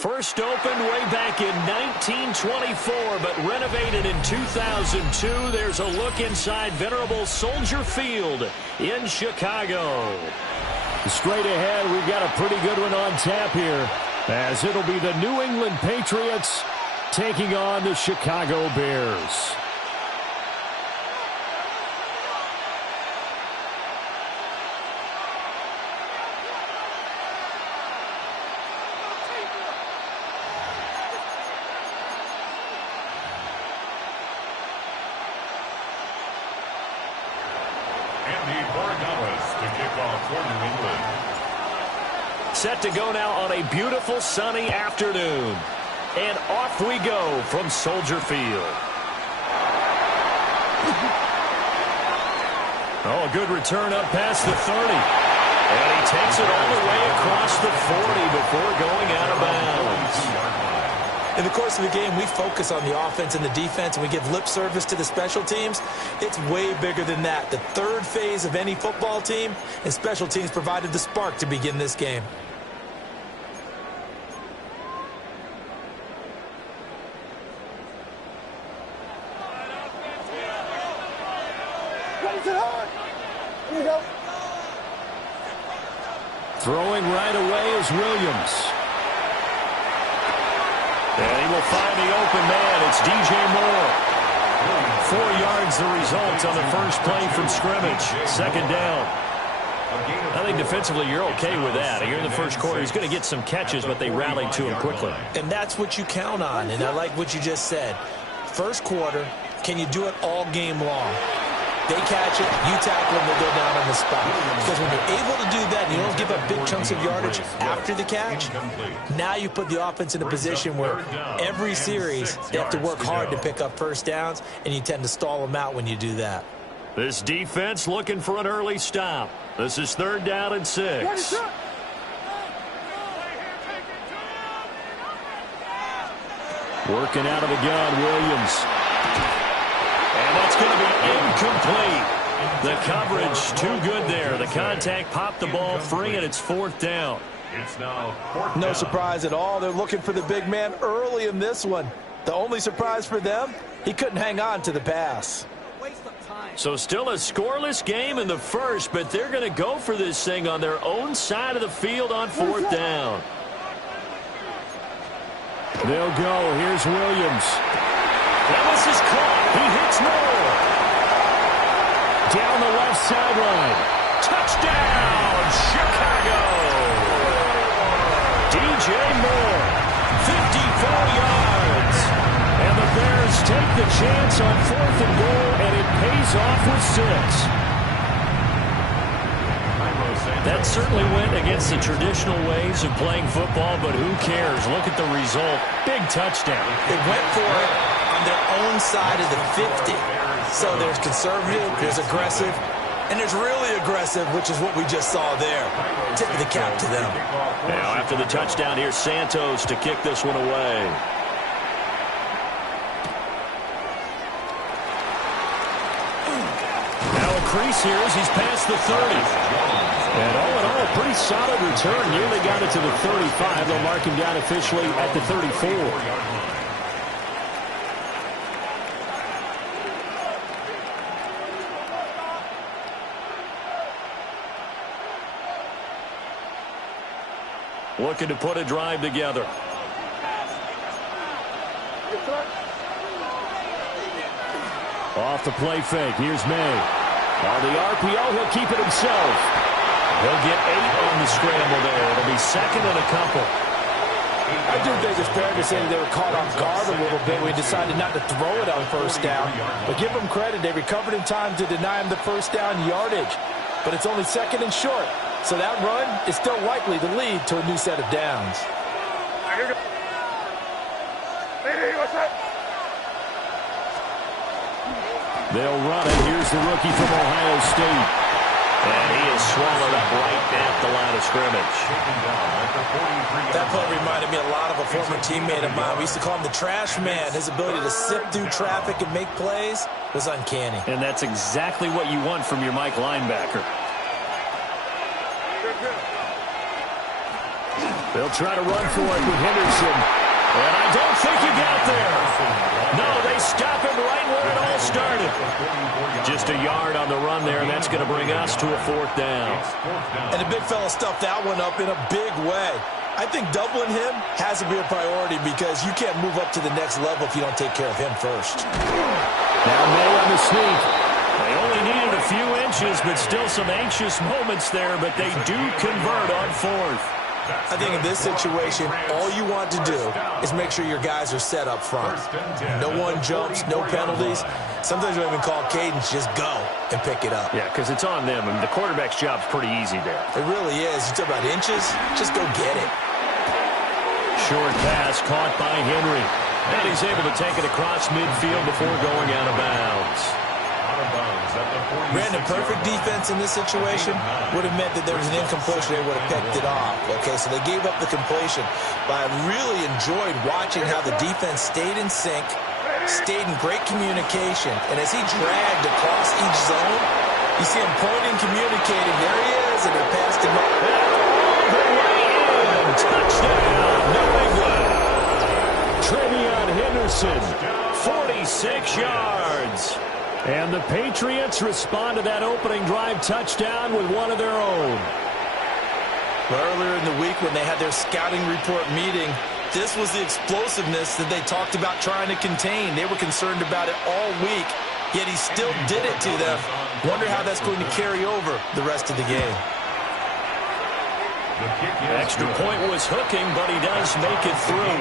First opened way back in 1924, but renovated in 2002. There's a look inside venerable Soldier Field in Chicago. Straight ahead, we've got a pretty good one on tap here, as it'll be the New England Patriots taking on the Chicago Bears. Set to go now on a beautiful sunny afternoon. And off we go from Soldier Field. Oh, a good return up past the 30. And he takes it all the way across the 40 before going out of bounds. In the course of the game, we focus on the offense and the defense, and we give lip service to the special teams. It's way bigger than that. The third phase of any football team, and special teams provided the spark to begin this game. Throwing right away is Williams. And he will find the open man. It's DJ Moore. 4 yards the result on the first play from scrimmage. Second down. I think defensively you're okay with that. Here in the first quarter, he's going to get some catches, but they rallied to him quickly. And that's what you count on, and I like what you just said. First quarter, can you do it all game long? They catch it, you tackle them, they go down on the spot. Because when you're able to do that and you don't give up big chunks of yardage after the catch, now you put the offense in a position where every series they have to work hard to pick up first downs, and you tend to stall them out when you do that. This defense looking for an early stop. This is 3rd down and 6. Working out of the gun, Williams. And that's going to be incomplete. The coverage too good there. The contact popped the ball free, and it's 4th down. It's now 4th down. No surprise at all. They're looking for the big man early in this one. The only surprise for them, he couldn't hang on to the pass. So still a scoreless game in the first, but they're going to go for this thing on their own side of the field on 4th down. They'll go. Here's Williams. Ellis is caught. He hits Moore. Down the left sideline. Touchdown, Chicago. DJ Moore, 54 yards. And the Bears take the chance on 4th and goal, and it pays off with 6. That certainly went against the traditional ways of playing football, but who cares? Look at the result. Big touchdown. They went for it on their own side of the 50. So there's conservative, there's aggressive, and there's really aggressive, which is what we just saw there. Tip of the cap to them. Now after the touchdown, here's Santos to kick this one away. Now a crease here as he's past the 30. And all in all, a pretty solid return. Nearly got it to the 35. They'll mark him down officially at the 34. Looking to put a drive together. Off the play fake. Here's May. On the RPO, he'll keep it himself. He'll get 8 on the scramble there. It'll be 2nd and a couple. I do think it's fair to say they were caught off guard a little bit. We decided not to throw it on 1st down. But give them credit. They recovered in time to deny him the 1st down yardage. But it's only 2nd and short. So that run is still likely to lead to a new set of downs. They'll run it. Here's the rookie from Ohio State. And he is swallowed up right at the line of scrimmage. That play reminded me a lot of a former teammate of mine. We used to call him the trash man. His ability to sift through traffic and make plays was uncanny. And that's exactly what you want from your Mike linebacker. They'll try to run for it with Henderson. And I don't think he got there. No, they stop him right where it all started. Just a yard on the run there, and that's going to bring us to a 4th down. And the big fella stuffed that one up in a big way. I think doubling him has to be a priority because you can't move up to the next level if you don't take care of him first. Now May on the sneak. They only needed a few inches, but still some anxious moments there, but they do convert on 4th. I think in this situation, all you want to do is make sure your guys are set up front. No one jumps, no penalties. Sometimes we even call cadence, just go and pick it up. Yeah, because it's on them, and the quarterback's job's pretty easy there. It really is. You talk about inches, just go get it. Short pass caught by Henry. And he's able to take it across midfield before going out of bounds. Brandon, perfect defense in this situation would have meant that there was an incompletion. They would have picked it off. Okay, so they gave up the completion. But I really enjoyed watching how the defense stayed in sync, stayed in great communication. And as he dragged across each zone, you see him pointing, communicating. There he is, and they passed him up. Touchdown, New England. Trevion Henderson. 46 yards. And the Patriots respond to that opening drive touchdown with one of their own. Earlier in the week when they had their scouting report meeting, this was the explosiveness that they talked about trying to contain. They were concerned about it all week, yet he still did it to them. Wonder how that's going to carry over the rest of the game. The extra point was hooking, but he does make it through.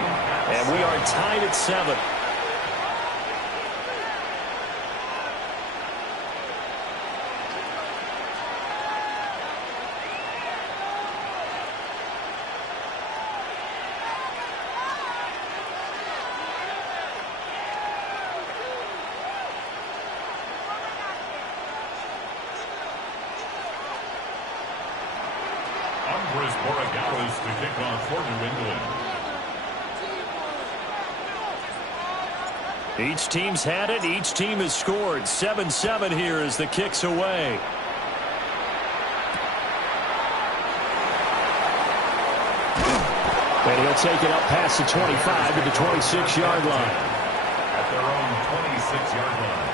And we are tied at 7. To kick off for New England. Each team's had it. Each team has scored. 7-7 here as the kick's away. And he'll take it up past the 25 to the 26-yard line. At their own 26-yard line.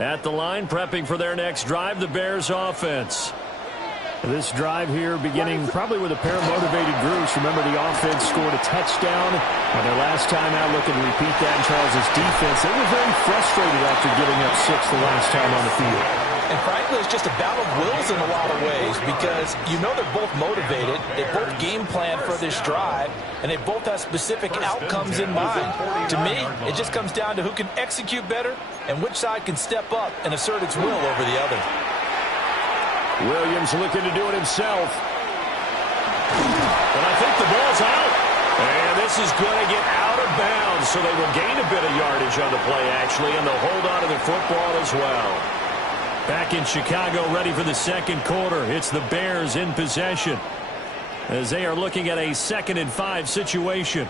At the line, prepping for their next drive, the Bears offense. This drive here beginning probably with a pair of motivated groups. Remember, the offense scored a touchdown on their last time out, looking to repeat that in Charles' defense. They were very frustrated after giving up 6 the last time on the field. And frankly, it's just a battle of wills in a lot of ways because you know they're both motivated. They both game plan for this drive, and they both have specific outcomes in mind. To me, it just comes down to who can execute better and which side can step up and assert its will over the other. Williams looking to do it himself. And I think the ball's out. And this is going to get out of bounds, so they will gain a bit of yardage on the play, actually, and they'll hold on to the football as well. Back in Chicago, ready for the second quarter. It's the Bears in possession as they are looking at a 2nd and 5 situation.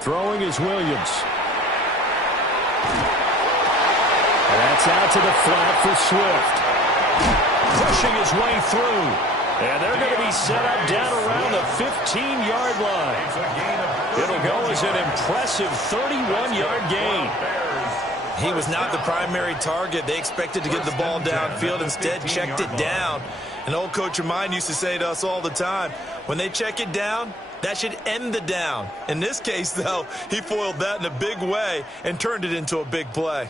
Throwing is Williams. And that's out to the flat for Swift. Pushing his way through. And they're going to be set up down around the 15-yard line. It'll go as an impressive 31-yard gain. He was not the primary target. They expected to get the ball downfield. Instead, checked it down. An old coach of mine used to say to us all the time, when they check it down, that should end the down. In this case, though, he foiled that in a big way and turned it into a big play.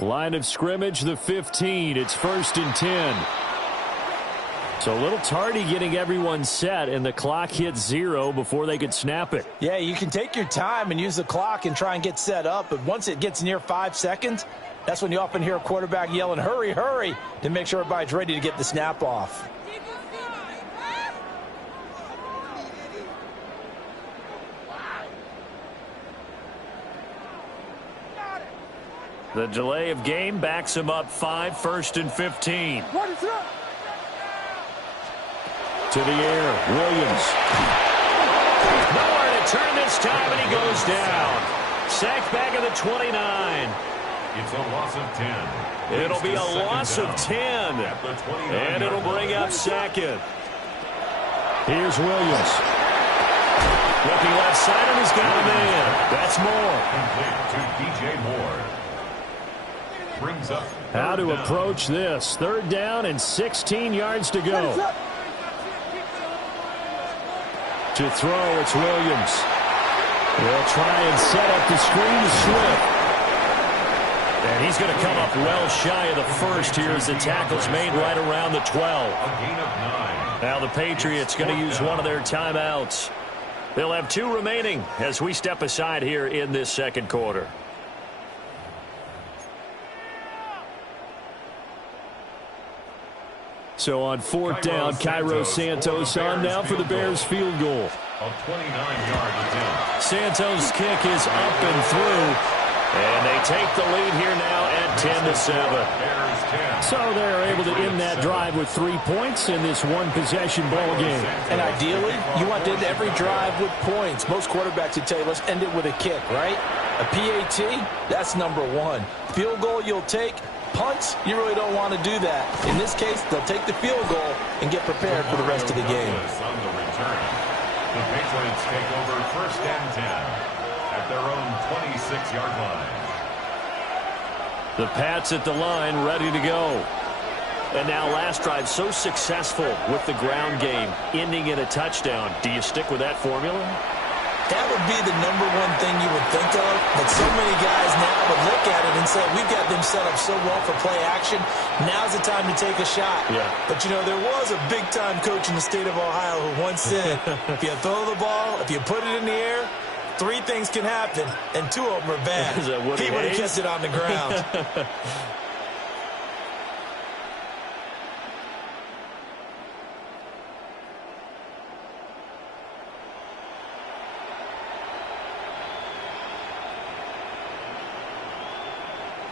Line of scrimmage, the 15. It's 1st and 10. So a little tardy getting everyone set, and the clock hit 0 before they could snap it. Yeah, you can take your time and use the clock and try and get set up, but once it gets near 5 seconds, That's when you often hear a quarterback yelling, hurry, hurry, to make sure everybody's ready to get the snap off. The delay of game backs him up 5, 1st and 15. To the air, Williams. Nowhere to turn this time, and he goes down. Sacked back at the 29. It's a loss of 10. It'll be a loss of 10. And it'll bring up second. Here's Williams. Looking left side, and he's got a man. That's Moore. Complete to DJ Moore. Brings up how to approach this. 3rd down and 16 yards to go. To throw, it's Williams. They'll try and set up the screen to Swift. And he's going to come up well shy of the first here as the tackle's made right around the 12. a gain of 9. Now the Patriots going to use one of their timeouts. They'll have 2 remaining as we step aside here in this second quarter. So on 4th down, Cairo Santos on now for the Bears field goal. A 29-yard attempt. Santos' kick is up and through. And they take the lead here now at 10-7. Bears 10. So they're able to end that drive with 3 points in this one-possession ball game. And ideally, you want to end every drive with points. Most quarterbacks would tell you, let's end it with a kick, right? A PAT, that's number 1. Field goal you'll take. Punts, you really don't want to do that. In this case, they'll take the field goal and get prepared for the rest of the game. On the return. The Patriots take over 1st and 10 at their own 26-yard line. The Pats at the line, ready to go. And now last drive so successful with the ground game, ending in a touchdown. Do you stick with that formula? That would be the number 1 thing you would think of, but so many guys now would look at it and say, we've got them set up so well for play action, now's the time to take a shot. Yeah. But, you know, there was a big-time coach in the state of Ohio who once said, if you throw the ball, if you put it in the air, 3 things can happen, and 2 of them are bad. He would have kept it on the ground.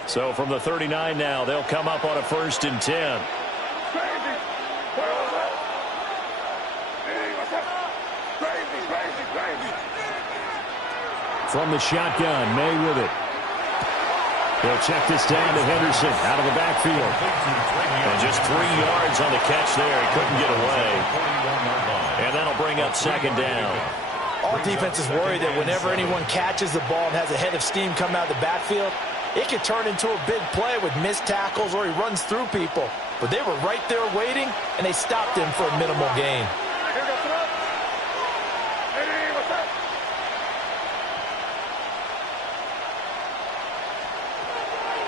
So from the 39 now, they'll come up on a 1st and 10. From the shotgun, May with it. They'll check this down to Henderson out of the backfield. And just 3 yards on the catch there. He couldn't get away. And that'll bring up 2nd down. All defenses worry that whenever anyone catches the ball and has a head of steam come out of the backfield, it could turn into a big play with missed tackles or he runs through people. But they were right there waiting, and they stopped him for a minimal gain.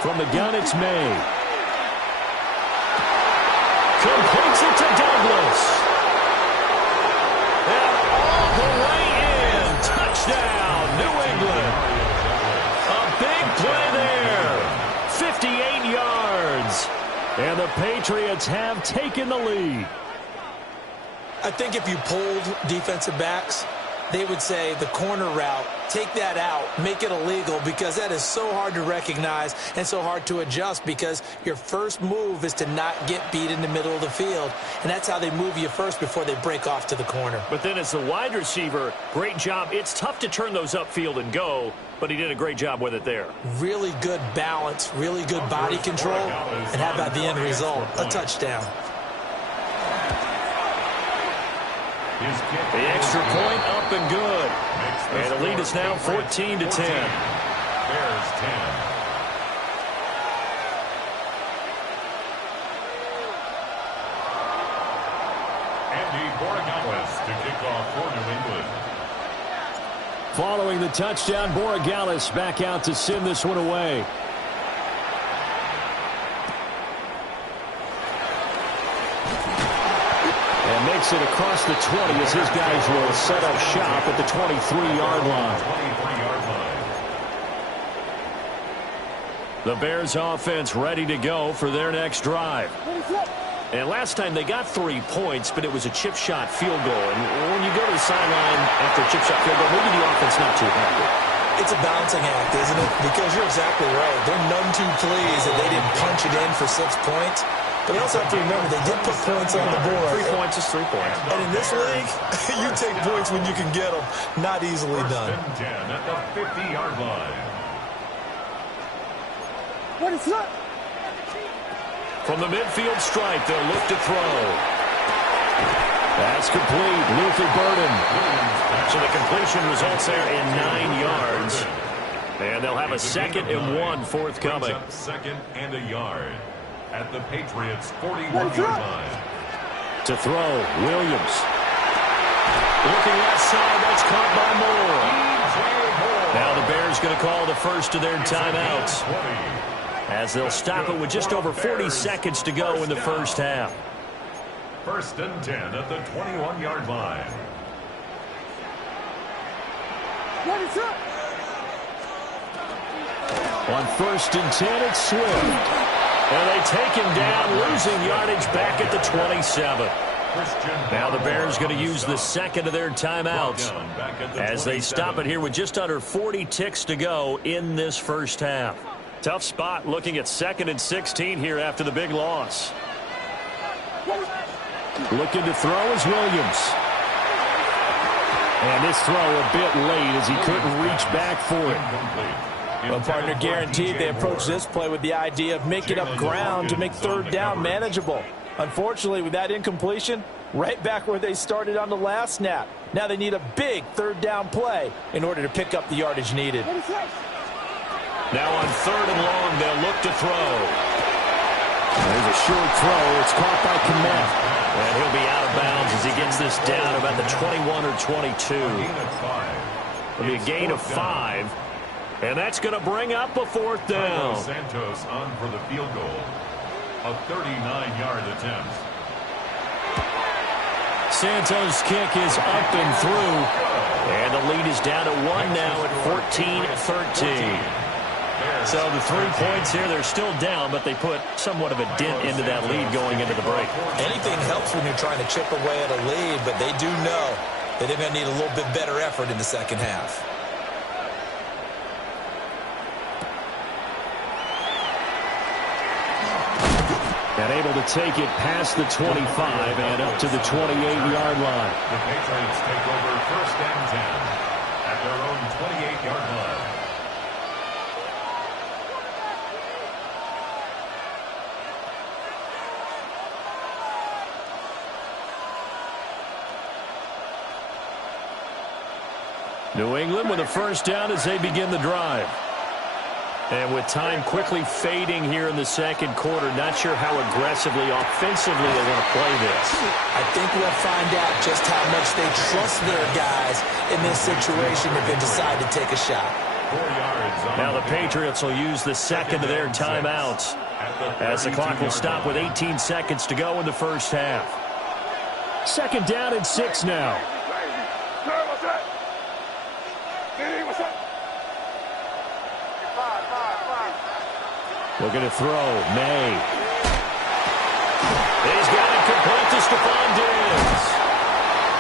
From the gun, it's May. Completes it to Douglas. And all the way in. Touchdown, New England. A big play there. 58 yards. And the Patriots have taken the lead. I think if you pulled defensive backs, they would say the corner route, take that out, make it illegal, because that is so hard to recognize and so hard to adjust, because your first move is to not get beat in the middle of the field. And that's how they move you first before they break off to the corner. But then as the wide receiver, great job. It's tough to turn those upfield and go, but he did a great job with it there. Really good balance, really good body control, and how about the end result? A touchdown. The extra point up and good. And the lead is now 14-10. Bears 10. Andy Borregales to kick off for New England. Following the touchdown, Borregales back out to send this one away. And makes it across the 20 as his guys will set up shop at the 23-yard line. 23-yard line. The Bears offense ready to go for their next drive. And last time they got 3 points, but it was a chip shot field goal. And when you go to the sideline after a chip shot field goal, maybe the offense not too happy. It's a balancing act, isn't it? Because you're exactly right. They're none too pleased that they didn't punch it in for 6 points. But you also have to remember they did put points on the board. 3 points is 3 points. And in this league, you take points when you can get them. Not easily done. First and 10 at the 50-yard line. What is that? From the midfield stripe, they'll look to throw. That's complete. Luther Burden. So the completion results there in 9 yards. And they'll have a 2nd and 1 forthcoming. 2nd and a yard at the Patriots' 41-yard line. To throw, Williams. Looking left side, that's caught by Moore. Now the Bears going to call the first of their timeouts, as they'll stop it with just over 40 seconds to go in the first half. 1st and 10 at the 21-yard line. What is that? On 1st and 10, it's Swift. And they take him down, losing yardage back at the 27. Now the Bears going to use the 2nd of their timeouts as they stop it here with just under 40 ticks to go in this first half. Tough spot looking at 2nd and 16 here after the big loss. Looking to throw is Williams. And this throw a bit late as he couldn't reach back for it. Well, partner, guaranteed they approach this play with the idea of making up ground to make 3rd down manageable. Unfortunately, with that incompletion, right back where they started on the last snap. Now they need a big 3rd down play in order to pick up the yardage needed. Now on 3rd and long, they'll look to throw. There's a short throw. It's caught by Kmet. And he'll be out of bounds as he gets this down about the 21 or 22. It'll be a gain of 5. And that's going to bring up a 4th down. Santos on for the field goal. A 39-yard attempt. Santos' kick is up and through. And the lead is down to 1 now at 14-13. So the 3 points here, they're still down, but they put somewhat of a dent into that lead going into the break. Anything helps when you're trying to chip away at a lead, but they do know that they're going to need a little bit better effort in the second half. And able to take it past the 25 and up to the 28-yard line. The Patriots take over 1st and 10 at their own 28-yard line. New England with a 1st down as they begin the drive. And with time quickly fading here in the 2nd quarter, not sure how aggressively, offensively they're going to play this. I think we'll find out just how much they trust their guys in this situation if they decide to take a shot. 4 yards. Now the Patriots will use the 2nd of their timeouts as the clock will stop with 18 seconds to go in the first half. 2nd down and 6 now. Looking to throw. May. He's got it complete to Stephon Diggs.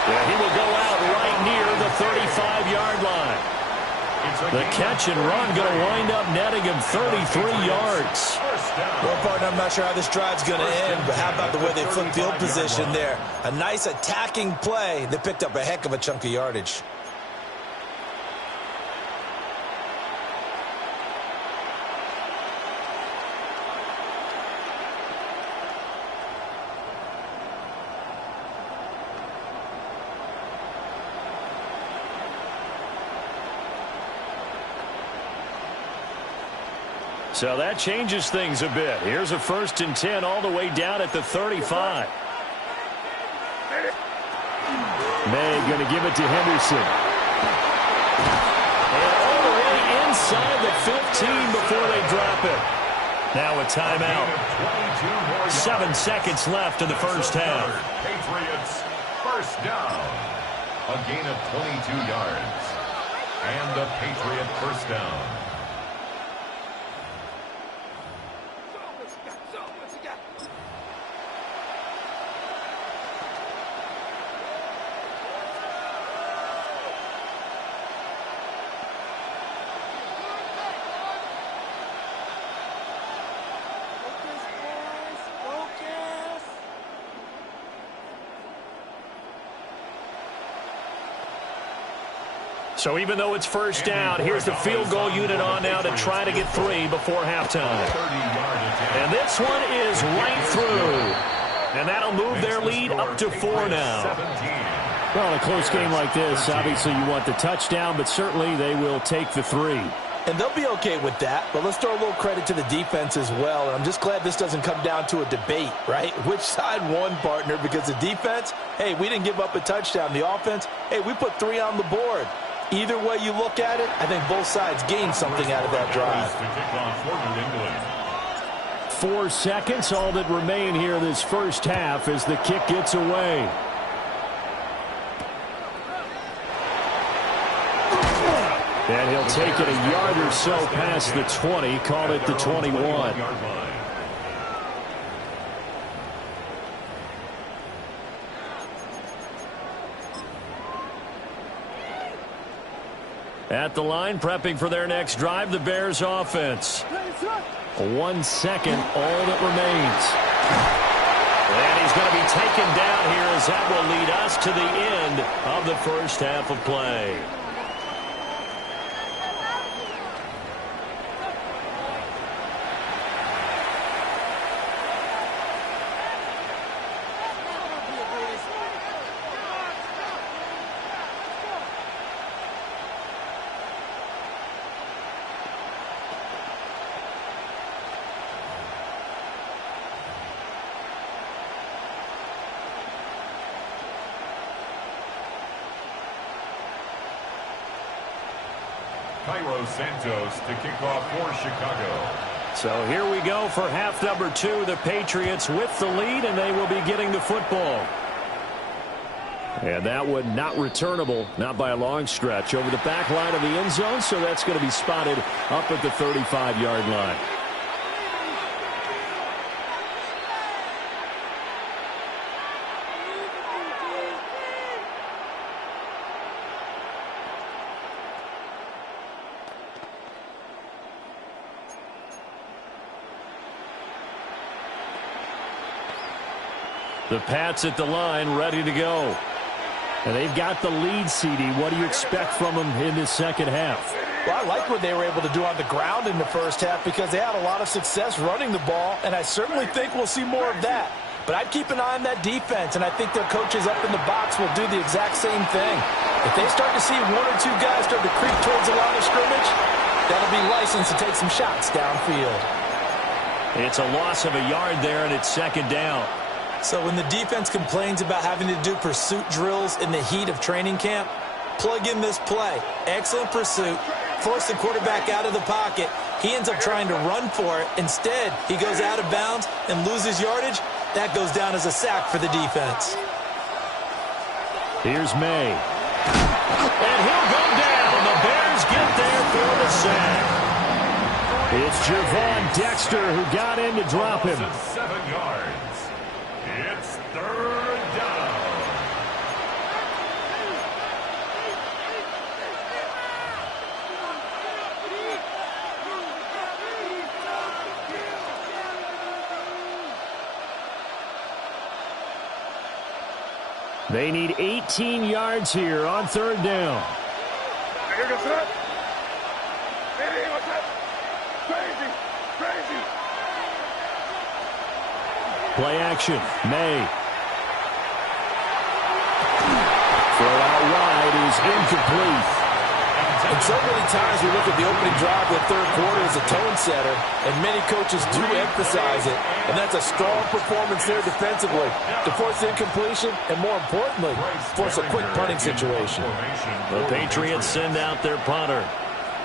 Yeah, he will go out right near the 35-yard line. The catch and run going to wind up netting him 33 yards. Well, partner, I'm not sure how this drive's going to end, but how about the way they flip field position there? A nice attacking play that picked up a heck of a chunk of yardage. So that changes things a bit. Here's a 1st and 10 all the way down at the 35. May going to give it to Henderson. And all the way inside the 15 before they drop it. Now a timeout. 7 seconds left in the first half. Patriots 1st down. A gain of 22 yards. And a Patriot 1st down. So even though it's first down, here's the field goal unit on now to try to get 3 before halftime. And this one is right through. And that'll move their lead up to 4 now. Well, in a close game like this, obviously you want the touchdown, but certainly they will take the 3. And they'll be okay with that, but let's throw a little credit to the defense as well. And I'm just glad this doesn't come down to a debate, right? Which side won, partner? Because the defense, hey, we didn't give up a touchdown. The offense, hey, we put 3 on the board. Either way you look at it, I think both sides gained something out of that drive. 4 seconds, all that remain here this first half as the kick gets away. And he'll take it a yard or so past the 20, call it the 21. At the line, prepping for their next drive, the Bears offense. 1 second, all that remains. And he's going to be taken down here as that will lead us to the end of the first half of play. Santos to kick off for Chicago. So here we go for half number 2. The Patriots with the lead, and they will be getting the football. And that one not returnable, not by a long stretch, over the back line of the end zone, so that's going to be spotted up at the 35-yard line. The Pats at the line, ready to go. And they've got the lead, CD. What do you expect from them in this second half? Well, I like what they were able to do on the ground in the first half because they had a lot of success running the ball, and I certainly think we'll see more of that. But I'd keep an eye on that defense, and I think their coaches up in the box will do the exact same thing. If they start to see 1 or 2 guys start to creep towards the line of scrimmage, that'll be licensed to take some shots downfield. It's a loss of a yard there, and it's second down. So when the defense complains about having to do pursuit drills in the heat of training camp, plug in this play. Excellent pursuit. Force the quarterback out of the pocket. He ends up trying to run for it. Instead, he goes out of bounds and loses yardage. That goes down as a sack for the defense. Here's May. And he'll go down. The Bears get there for the sack. It's Javon Dexter who got in to drop him. 7 yards. It's third down. They need 18 yards here on third down. Play action. May. Throw out wide is incomplete. And so many times we look at the opening drive of the third quarter as a tone setter, and many coaches do emphasize it. And that's a strong performance there defensively to force incompletion and, more importantly, force a quick punting situation. The Patriots send out their punter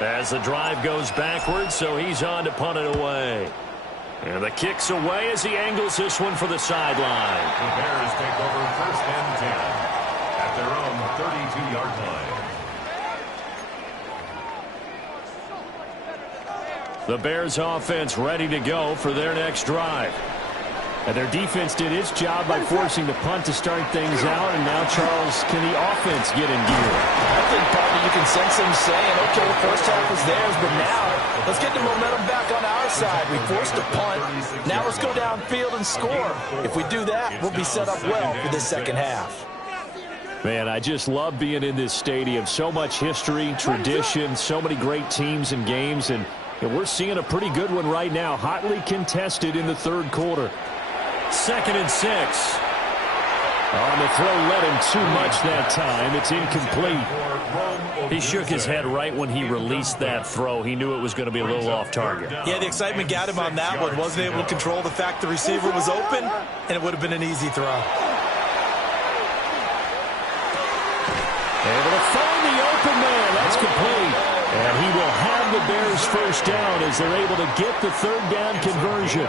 as the drive goes backwards, so he's on to punt it away. And the kick's away as he angles this one for the sideline. The Bears take over first and 10 at their own 32-yard line. The Bears offense ready to go for their next drive. And their defense did its job by forcing the punt to start things out. And now, Charles, can the offense get in gear? I think probably you can sense them saying, okay, the first half was theirs, but now let's get the momentum back on our side. We forced a punt. Now let's go downfield and score. If we do that, we'll be set up well for this second half. Man, I just love being in this stadium. So much history, tradition, so many great teams and games, and we're seeing a pretty good one right now, hotly contested in the third quarter. 2nd and 6. On the throw, led him too much that time. It's incomplete. He shook his head right when he released that throw. He knew it was going to be a little off target. Yeah, the excitement got him on that one. Wasn't able to control the fact the receiver was open, and it would have been an easy throw. Able to find the open man. That's complete. And he will have the Bears first down as they're able to get the third down conversion.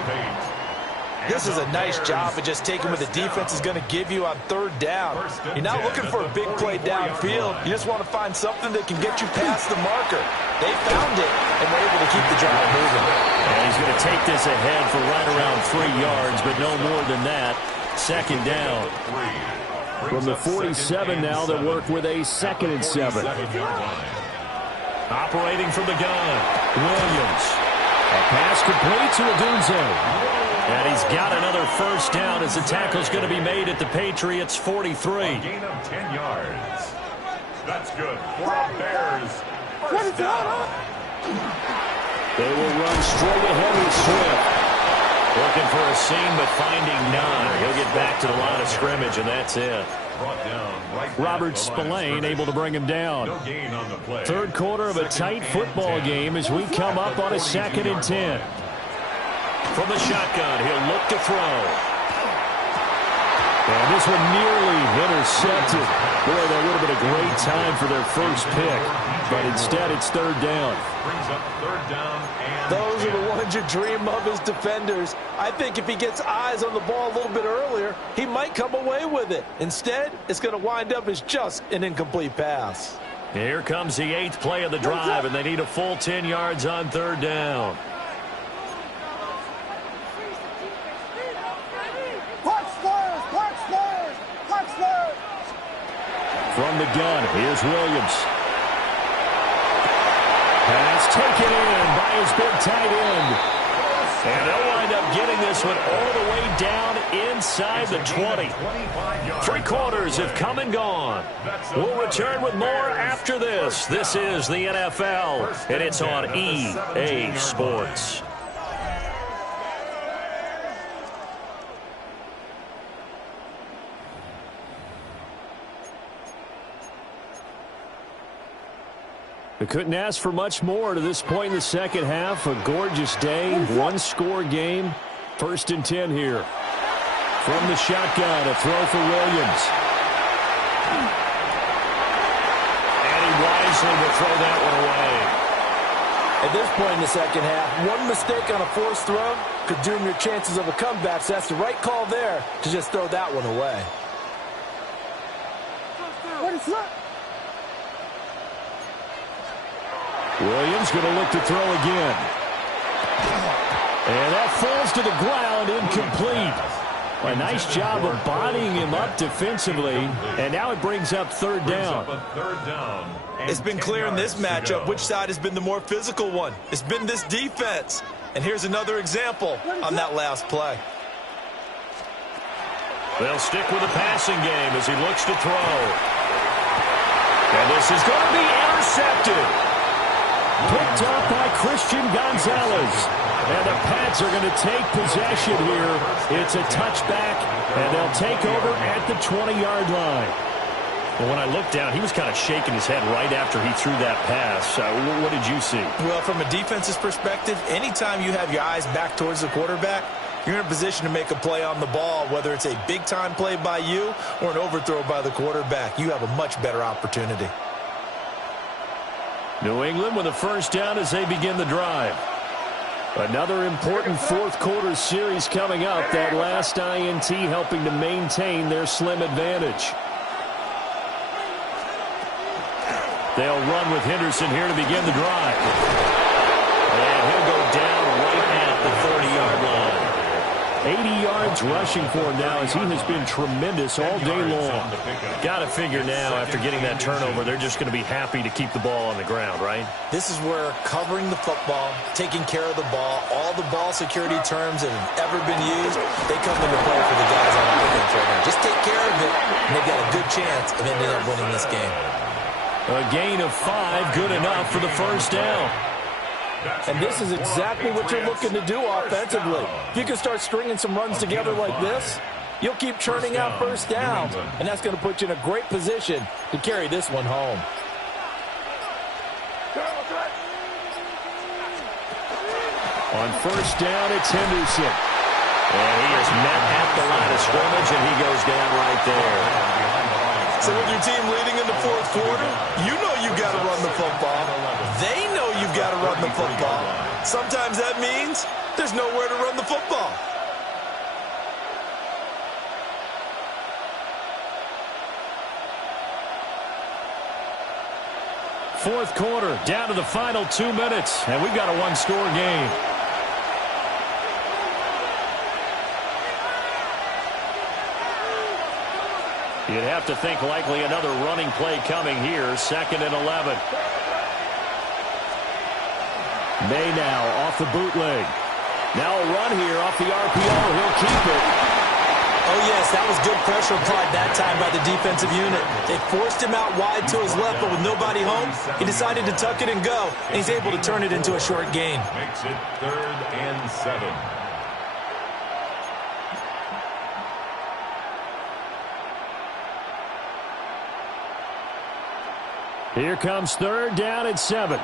This is a nice job of just taking what the defense is going to give you on third down. You're not looking for a big play downfield. You just want to find something that can get you past the marker. They found it, and were able to keep the drive moving. And he's going to take this ahead for right around 3 yards, but no more than that. 2nd down. From the 47 now, they'll work with a 2nd and 7. Operating from the gun, Williams. A pass complete to Odunze. And he's got another first down as the tackle's going to be made at the Patriots' 43. A gain of 10 yards. That's good for the Bears. First down. They will run straight ahead with Swift. Looking for a seam, but finding none. He'll get back to the line of scrimmage, and that's it. Robert Spillane able to bring him down. No gain on the play. Third quarter of a tight football game as we come up on a 2nd and 10. From the shotgun, he'll look to throw. And this one nearly intercepted. Boy, that would have been a great time for their first pick. But instead, it's third down. Brings up third down. Those are the ones you dream of as defenders. I think if he gets eyes on the ball a little bit earlier, he might come away with it. Instead, it's going to wind up as just an incomplete pass. Here comes the 8th play of the drive, and they need a full 10 yards on third down. From the gun, here's Williams. Pass taken in by his big tight end. And they'll wind up getting this one all the way down inside the 20. 3 quarters have come and gone. We'll return with more after this. This is the NFL, and it's on EA Sports. We couldn't ask for much more to this point in the second half. A gorgeous day, one-score game. 1st and 10 here. From the shotgun, a throw for Williams. And he wisely will throw that one away. At this point in the second half, one mistake on a forced throw could doom your chances of a comeback. So that's the right call there to just throw that one away. Williams going to look to throw again. And that falls to the ground, incomplete. A nice job of bodying him up defensively, and now it brings up third down. It's been clear in this matchup which side has been the more physical one. It's been this defense. And here's another example on that last play. They'll stick with the passing game as he looks to throw. And this is going to be intercepted. Picked up by Christian Gonzalez. And the Pats are going to take possession here. It's a touchback, and they'll take over at the 20-yard line. Well, when I looked down, he was kind of shaking his head right after he threw that pass. What did you see? Well, from a defense's perspective, anytime you have your eyes back towards the quarterback, you're in a position to make a play on the ball, whether it's a big-time play by you or an overthrow by the quarterback. You have a much better opportunity. New England with a first down as they begin the drive. Another important fourth quarter series coming up. That last INT helping to maintain their slim advantage. They'll run with Henderson here to begin the drive. And he'll go down right at the 30-yard line. 80 yards rushing for him now as he has been tremendous all day long. Got to figure now, after getting that turnover, they're just going to be happy to keep the ball on the ground, right? This is where covering the football, taking care of the ball, all the ball security terms that have ever been used, they come into play for the guys on offense right now. Just take care of it, and they've got a good chance of ending up winning this game. A gain of 5, good enough for the first down. And this is exactly what you're looking to do offensively. If you can start stringing some runs together like this, you'll keep churning out first downs, and that's going to put you in a great position to carry this one home. On first down, it's Henderson. And he is met at the line of scrimmage, and he goes down right there. So with your team leading in the fourth quarter, you know you've got to run the football. They know you've got to run the football. Sometimes that means there's nowhere to run the football. Fourth quarter, down to the final 2 minutes, and we've got a one-score game. You'd have to think likely another running play coming here, 2nd and 11. May now off the bootleg. Now a run here off the RPO. He'll keep it. Oh, yes, that was good pressure applied that time by the defensive unit. They forced him out wide to his left, but with nobody home, he decided to tuck it and go, and he's able to turn it into a short gain. Makes it 3rd and 7. Here comes 3rd down and 7.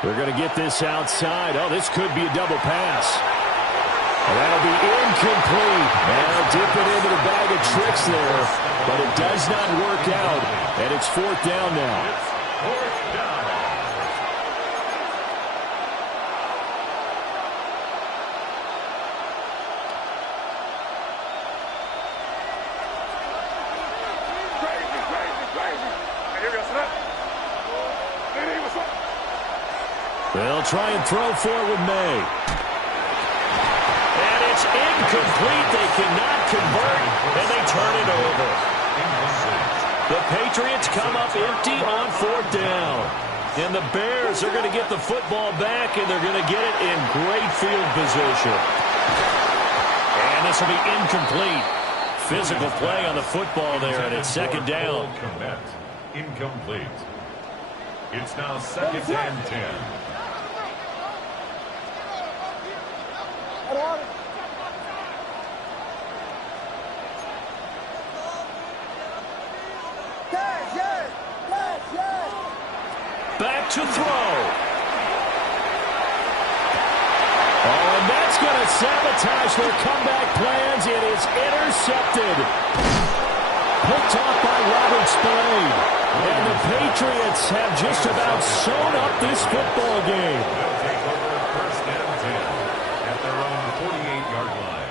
They're going to get this outside. Oh, this could be a double pass. And that'll be incomplete. Now dip it into the bag of tricks there, but it does not work out, and it's 4th down now. It's 4th down. They'll try and throw for it with May. And it's incomplete. They cannot convert, and they turn it over. The Patriots come up empty on 4th down. And the Bears are going to get the football back, and they're going to get it in great field position. And this will be incomplete. Physical play on the football there, and it's 2nd down. Incomplete. It's now 2nd and 10. Back to throw. Oh, and that's going to sabotage their comeback plans. It is intercepted. Picked off by Robert Spillane. And the Patriots have just about sewn up this football game. They'll take over 1st and 10 at their own 48-yard line.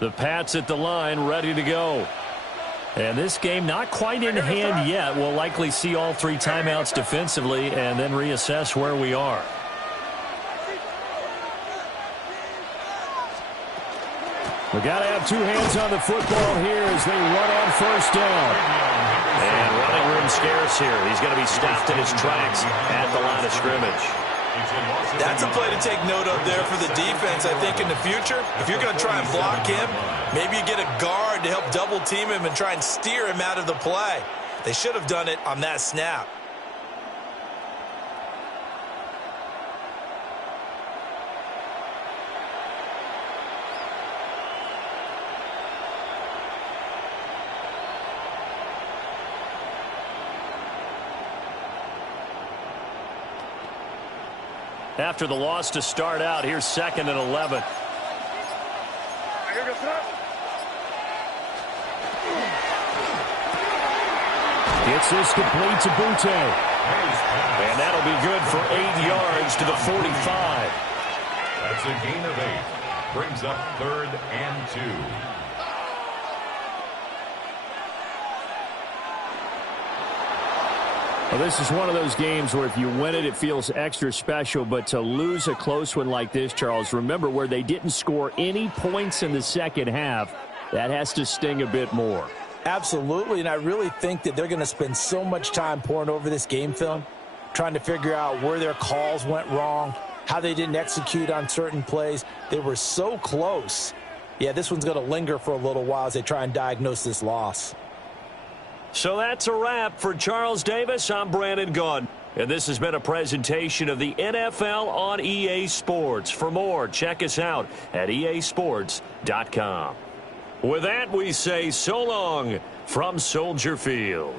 The Pats at the line, ready to go. And this game not quite in hand yet. We'll likely see all 3 timeouts defensively and then reassess where we are. We got to have 2 hands on the football here as they run on first down. And running room scarce here. He's going to be stopped in his tracks at the line of scrimmage. That's a play to take note of there for the defense, I think, in the future. If you're going to try and block him, maybe you get a guard to help double team him and try and steer him out of the play. They should have done it on that snap. After the loss to start out, here's 2nd and 11. Gets this complete to Butte. And that'll be good for 8 yards to the 45. That's a gain of 8. Brings up 3rd and 2. Well, this is one of those games where if you win it, it feels extra special. But to lose a close one like this, Charles, remember where they didn't score any points in the second half, that has to sting a bit more. Absolutely, and I really think that they're going to spend so much time poring over this game film, trying to figure out where their calls went wrong, how they didn't execute on certain plays. They were so close. Yeah, this one's going to linger for a little while as they try and diagnose this loss. So that's a wrap for Charles Davis. I'm Brandon Gaudin. And this has been a presentation of the NFL on EA Sports. For more, check us out at easports.com. With that, we say so long from Soldier Field.